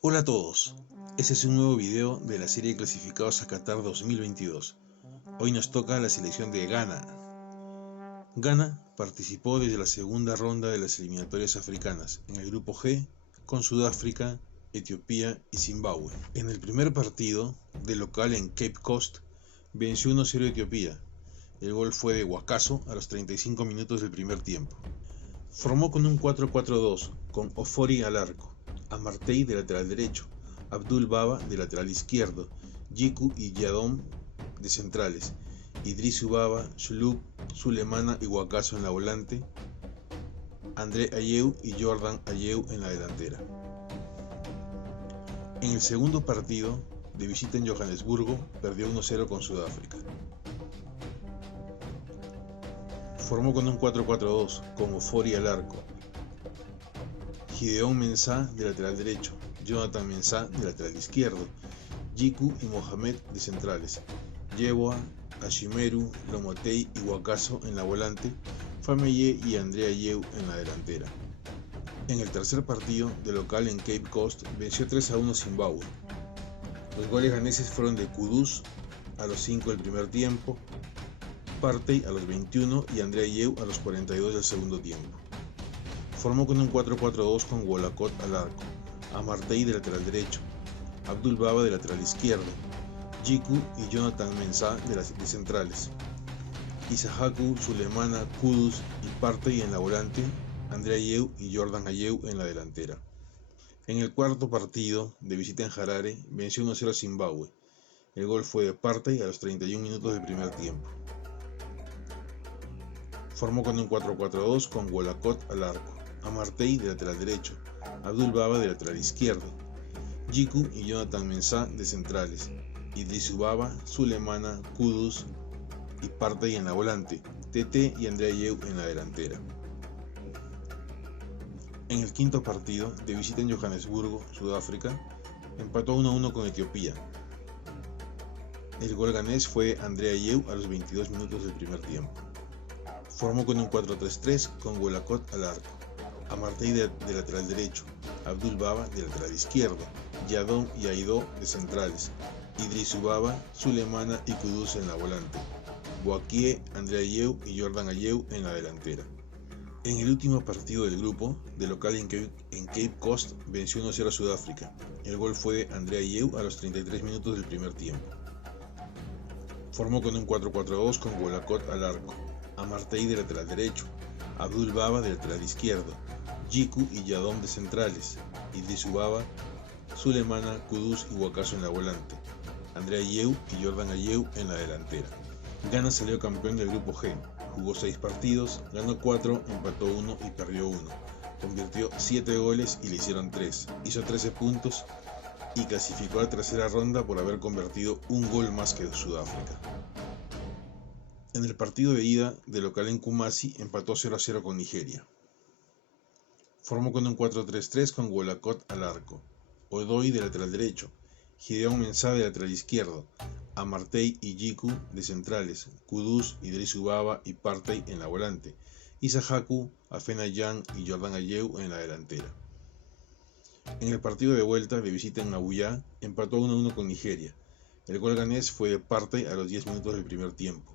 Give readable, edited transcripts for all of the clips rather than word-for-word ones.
Hola a todos, este es un nuevo video de la serie de clasificados a Qatar 2022. Hoy nos toca la selección de Ghana. Ghana participó desde la segunda ronda de las eliminatorias africanas en el grupo G con Sudáfrica, Etiopía y Zimbabue. En el primer partido, de local en Cape Coast, venció 1-0 a Etiopía. El gol fue de Wakaso a los 35 minutos del primer tiempo. Formó con un 4-4-2 con Ofori al arco, Amartey de lateral derecho, Abdul Baba de lateral izquierdo, Djiku y Yadom de centrales, Idrisu Baba, Shuluk, Sulemana y Wakaso en la volante, André Ayew y Jordan Ayew en la delantera. En el segundo partido, de visita en Johannesburgo, perdió 1-0 con Sudáfrica. Formó con un 4-4-2 con Ofori al arco, Gideon Mensah de lateral derecho, Jonathan Mensah de lateral izquierdo, Djiku y Mohamed de centrales, Yeboah, Ashimeru, Lomotey y Wakaso en la volante, Fameye y André Ayew en la delantera. En el tercer partido, de local en Cape Coast, venció 3-1 Zimbabue. Los goles ganeses fueron de Kudus a los 5 del primer tiempo, Partey a los 21 y André Ayew a los 42 del segundo tiempo. Formó con un 4-4-2 con Wolacott al arco, Amartey de lateral derecho, Abdul Baba de lateral izquierdo, Djiku y Jonathan Mensah de centrales, Issahaku, Sulemana, Kudus y Partey en la volante, André Ayew y Jordan Ayew en la delantera. En el cuarto partido, de visita en Harare, venció 1-0 a Zimbabue. El gol fue de Partey a los 31 minutos del primer tiempo. Formó con un 4-4-2 con Wolacott al arco, Amartey de lateral derecho, Abdul Baba de lateral izquierdo, Djiku y Jonathan Mensah de centrales, Idrisu Baba, Sulemana, Kudus y Partey en la volante, Tete y André Ayew en la delantera. En el quinto partido, de visita en Johannesburgo, Sudáfrica, empató 1-1 con Etiopía. El gol ganés fue André Ayew a los 22 minutos del primer tiempo. Formó con un 4-3-3 con Wolacott al arco, Amartey de lateral derecho, Abdul Baba de lateral izquierdo, Yadom y Aidó de centrales, Idrisu Baba, Sulemana y Kudus en la volante, Bouakie, André Ayew y Jordan Ayew en la delantera. En el último partido del grupo, de local en Cape Coast, venció 1-0 a Sudáfrica. El gol fue de André Ayew a los 33 minutos del primer tiempo. Formó con un 4-4-2 con Wolacott al arco, Amartey de lateral derecho, Abdul Baba de lateral izquierdo, Djiku y Yadom de centrales, Idrisu Baba, Sulemana, Kudus y Wakaso en la volante, André Ayew y Jordan Ayew en la delantera. Ghana salió campeón del grupo G, jugó 6 partidos, ganó 4, empató 1 y perdió 1, convirtió 7 goles y le hicieron 3, hizo 13 puntos y clasificó a la tercera ronda por haber convertido un gol más que Sudáfrica. En el partido de ida, de local en Kumasi, empató 0-0 con Nigeria. Formó con un 4-3-3 con Wolacott al arco, Odoi de lateral derecho, Gideon Mensah de lateral izquierdo, Amartey y Djiku de centrales, Kudus, Idrisu Baba y Partey en la volante, Issahaku, Afena-Gyan y Jordan Ayew en la delantera. En el partido de vuelta, de visita en Abuya, empató 1-1 con Nigeria. El gol ganés fue de Partey a los 10 minutos del primer tiempo.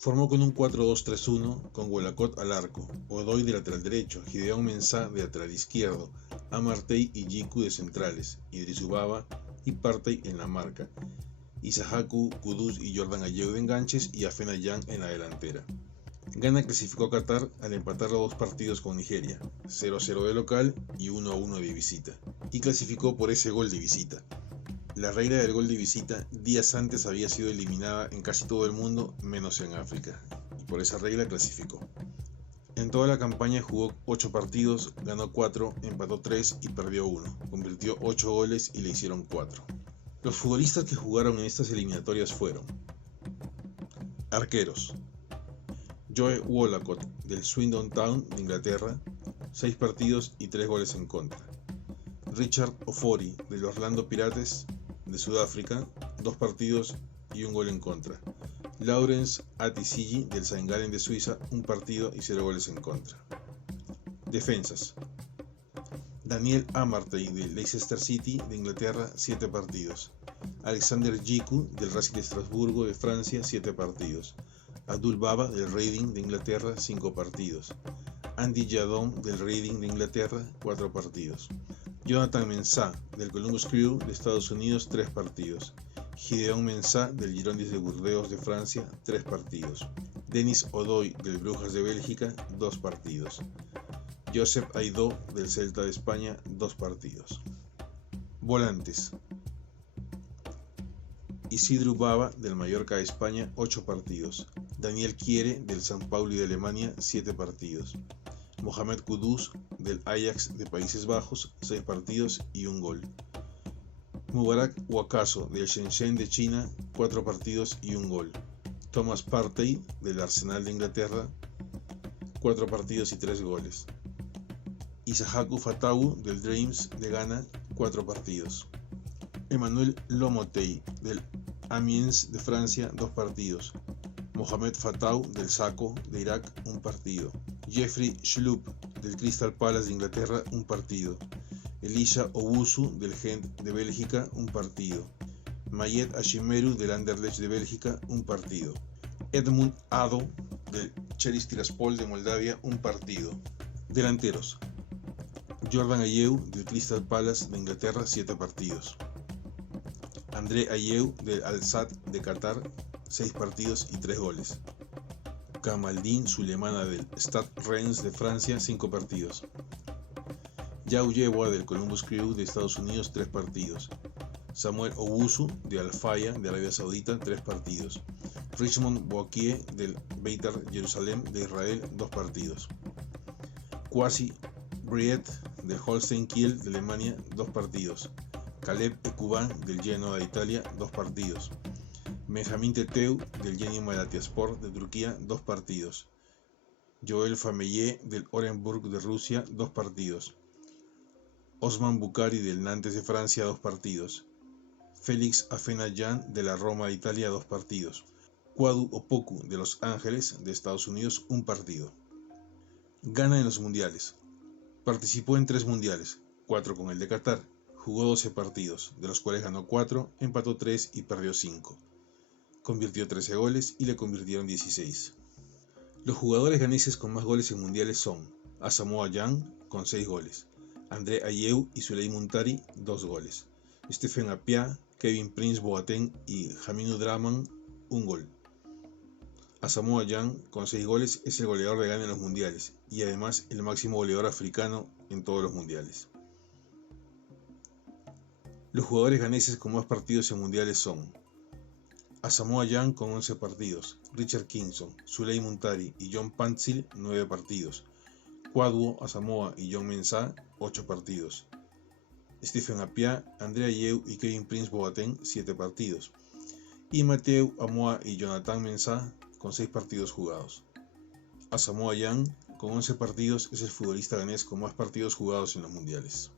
Formó con un 4-2-3-1 con Wolacott al arco, Odoi de lateral derecho, Gideon Mensah de lateral izquierdo, Amartey y Djiku de centrales, Idrisu Baba y Partey en la marca, Issahaku, Kudus y Jordan Ayew de enganches y Afena-Gyan en la delantera. Ghana clasificó a Qatar al empatar los 2 partidos con Nigeria, 0-0 de local y 1-1 de visita, y clasificó por ese gol de visita. La regla del gol de visita días antes había sido eliminada en casi todo el mundo, menos en África, y por esa regla clasificó. En toda la campaña jugó 8 partidos, ganó 4, empató 3 y perdió 1, convirtió 8 goles y le hicieron 4. Los futbolistas que jugaron en estas eliminatorias fueron: arqueros: Joe Wolacott del Swindon Town de Inglaterra, 6 partidos y 3 goles en contra. Richard Ofori del Orlando Pirates de Sudáfrica, 2 partidos y 1 gol en contra. Lawrence Atisigi del St. Gallen de Suiza, 1 partido y 0 goles en contra. Defensas: Daniel Amartey del Leicester City de Inglaterra, 7 partidos. Alexander Gicu del Racing de Estrasburgo de Francia, 7 partidos. Abdul Baba del Reading de Inglaterra, 5 partidos. Andy Jadon del Reading de Inglaterra, 4 partidos. Jonathan Mensah del Columbus Crew de Estados Unidos, 3 partidos. Gideon Mensah del Girondins de Burdeos de Francia, 3 partidos. Denis Odoi del Brujas de Bélgica, 2 partidos. Josep Aidó del Celta de España, 2 partidos. Volantes: Isidru Baba del Mallorca de España, 8 partidos. Daniel Kiere del San Pauli de Alemania, 7 partidos. Mohamed Kudus del Ajax de Países Bajos, 6 partidos y 1 gol. Mubarak Wakaso del Shenzhen de China, 4 partidos y 1 gol. Thomas Partey del Arsenal de Inglaterra, 4 partidos y 3 goles. Issahaku Fatawu del Dreams de Ghana, 4 partidos. Emmanuel Lomotey del Amiens de Francia, 2 partidos. Mohamed Fattah del Sako de Irak, 1 partido. Jeffrey Schlupp del Crystal Palace de Inglaterra, 1 partido. Elisha Owusu del Gent de Bélgica, 1 partido. Mayet Ashimeru del Anderlecht de Bélgica, 1 partido. Edmund Ado del Cheris Tiraspol de Moldavia, 1 partido. Delanteros: Jordan Ayew del Crystal Palace de Inglaterra, 7 partidos. André Ayew del Al-Sadd de Qatar, 6 partidos y 3 goles. Kamaldeen Sulemana del Stade Reims de Francia, 5 partidos. Yao Yewa del Columbus Crew de Estados Unidos, 3 partidos. Samuel Owusu de Al-Faya de Arabia Saudita, 3 partidos. Richmond Bouakie del Beitar Jerusalem de Israel, 2 partidos. Kwasi Briet del Holstein Kiel de Alemania, 2 partidos. Caleb Ekuban del Genoa de Italia, 2 partidos. Benjamin Teteu del Yeni Malatyaspor de Turquía, 2 partidos. Joel Fameye del Orenburg de Rusia, 2 partidos. Osman Bukhari del Nantes de Francia, 2 partidos. Félix Afenayan de la Roma de Italia, 2 partidos. Kwadu Opoku de Los Ángeles de Estados Unidos, 1 partido. Ghana en los mundiales. Participó en 3 mundiales, 4 con el de Qatar. Jugó 12 partidos, de los cuales ganó 4, empató 3 y perdió 5. Convirtió 13 goles y le convirtieron 16. Los jugadores ganeses con más goles en mundiales son Asamoah Gyan con 6 goles, André Ayew y Sulley Muntari 2 goles, Stephen Appiah, Kevin Prince Boateng y Jaminu Draman 1 gol. Asamoah Gyan con 6 goles es el goleador de Ghana en los mundiales y además el máximo goleador africano en todos los mundiales. Los jugadores ganeses con más partidos en mundiales son Asamoah Gyan con 11 partidos, Richard Kingson, Sulley Muntari y John Pantsil 9 partidos, Kwadwo Asamoah y John Mensah 8 partidos, Stephen Appiah, André Ayew y Kevin Prince Boateng 7 partidos, y Matthew Amoah y Jonathan Mensah con 6 partidos jugados. Asamoah Gyan con 11 partidos es el futbolista ganés con más partidos jugados en los mundiales.